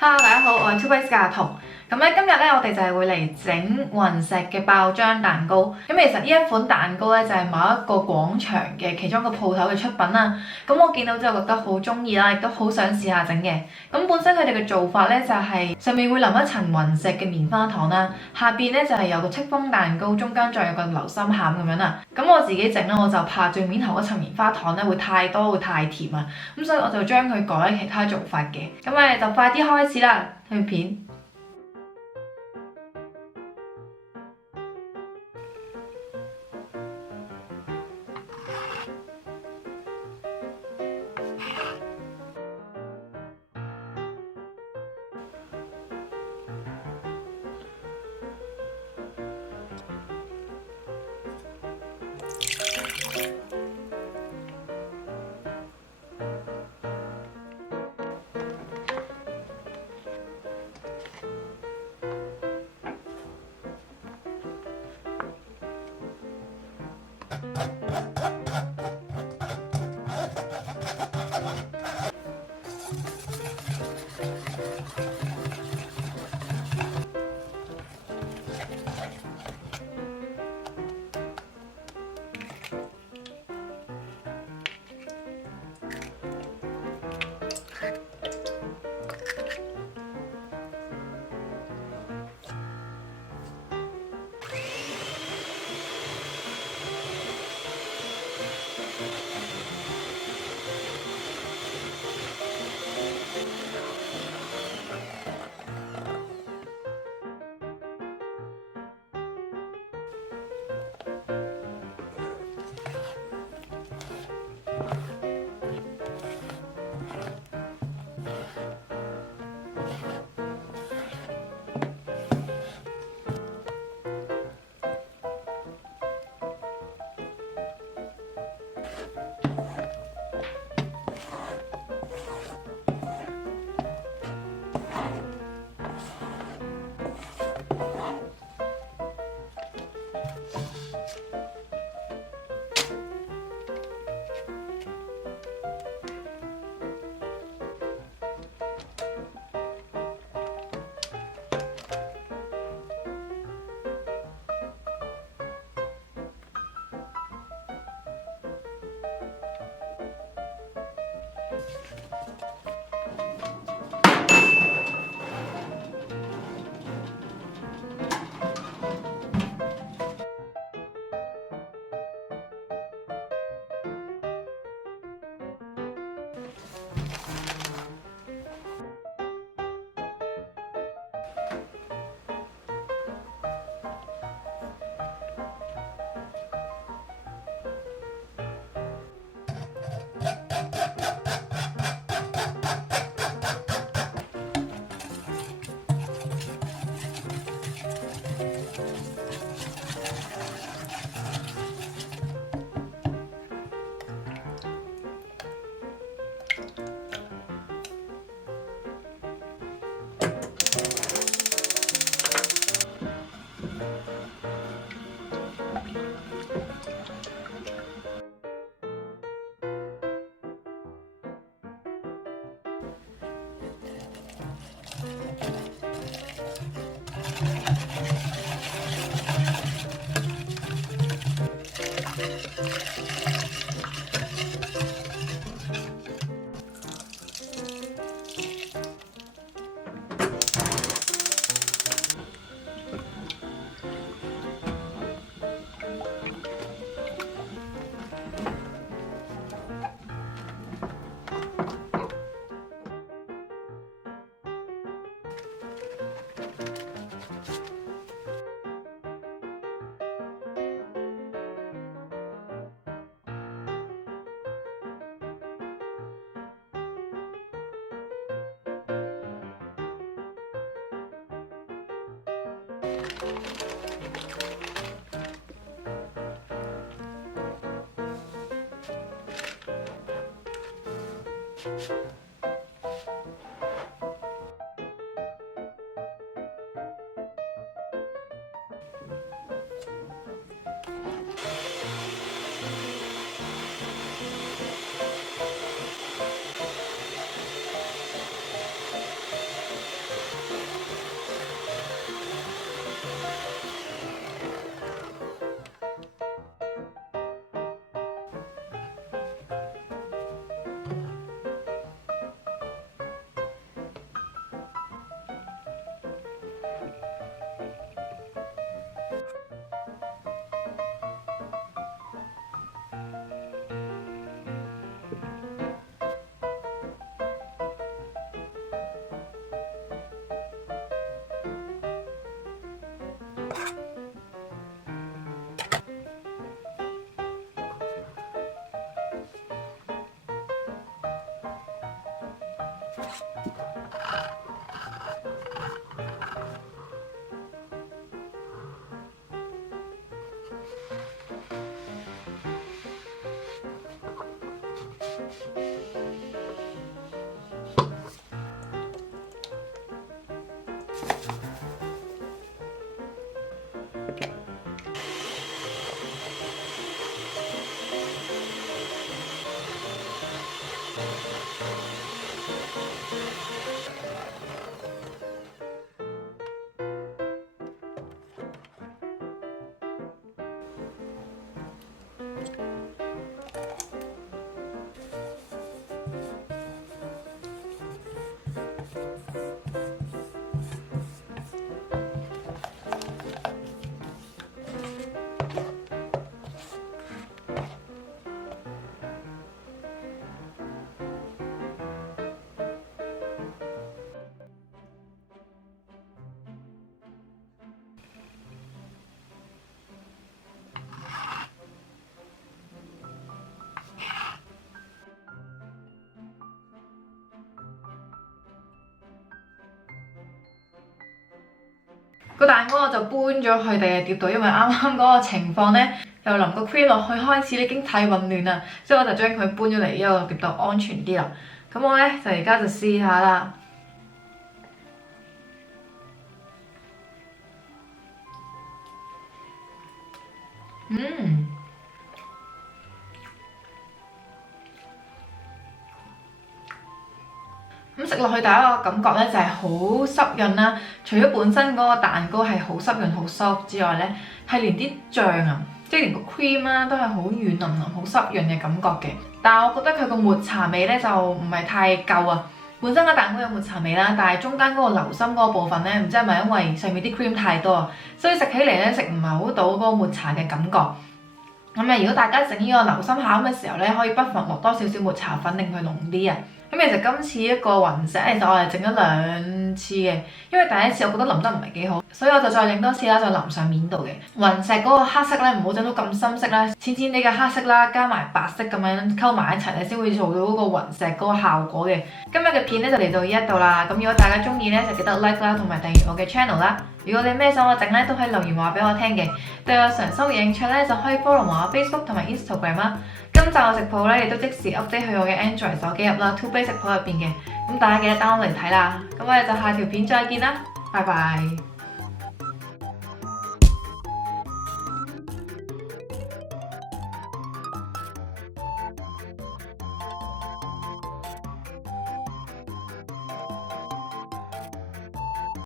Hello，大家好，我係 2base 嘅阿彤。今日我哋就係會嚟整雲石嘅爆漿蛋糕。其實呢一款蛋糕咧就係某一個廣場嘅其中一個鋪頭嘅出品啦。我見到之後覺得好中意啦，亦都好想試下整嘅。本身佢哋嘅做法咧就係上面會淋一層雲石嘅棉花糖啦，下邊咧就係有個戚風蛋糕，中間再有個流心餡咁樣啦。我自己整咧我就怕最面頭嗰層棉花糖咧會太多會太甜啊，所以我就將佢改其他做法嘅。我哋就快啲開始啦，去片。個蛋糕我就搬咗去第二碟度，因為啱啱嗰個情況呢，又淋個 cream 落去，開始已經太混亂啦，所以我就將佢搬咗嚟呢個碟度安全啲啦。咁我呢，就而家就試下啦。咁食落去第一個感覺呢，就係好濕潤啦，除咗本身嗰個蛋糕係好濕潤好 soft 之外呢，係連啲醬啊，即係連個 cream 啦都係好軟腍腍、好濕潤嘅感覺嘅。但係我覺得佢個抹茶味呢，就唔係太夠啊。本身個蛋糕有抹茶味啦，但係中間嗰個流心嗰個部分呢，唔知係咪因為上面啲 cream 太多啊，所以食起嚟呢，食唔係好到嗰個抹茶嘅感覺。咁如果大家整呢個流心餡嘅時候呢，可以不妨落多少少抹茶粉令佢濃啲啊。咁其實今次一個雲石，其實我係整咗2次嘅，因為第一次我覺得淋得唔係幾好，所以我就再整多次啦，再淋上面度嘅。雲石嗰個黑色咧，唔好整到咁深色啦，淺淺啲嘅黑色啦，加埋白色咁樣溝埋一齊咧，先會做到嗰個雲石嗰個效果嘅。今日嘅片咧就嚟到呢一度啦，咁如果大家中意咧，就記得 like 啦，同埋訂閱我嘅 channel 啦。如果你咩想我整咧，都可以留言話俾我聽嘅。對我常生活有興趣咧，就可以 follow 埋我 Facebook 同埋 Instagram 啦。今集我食譜咧亦都即時 update 去我嘅 Android 手機入啦 ，2Bay 食譜入邊嘅，咁大家記得 download 嚟睇啦。咁我哋就下條片再見啦，拜拜。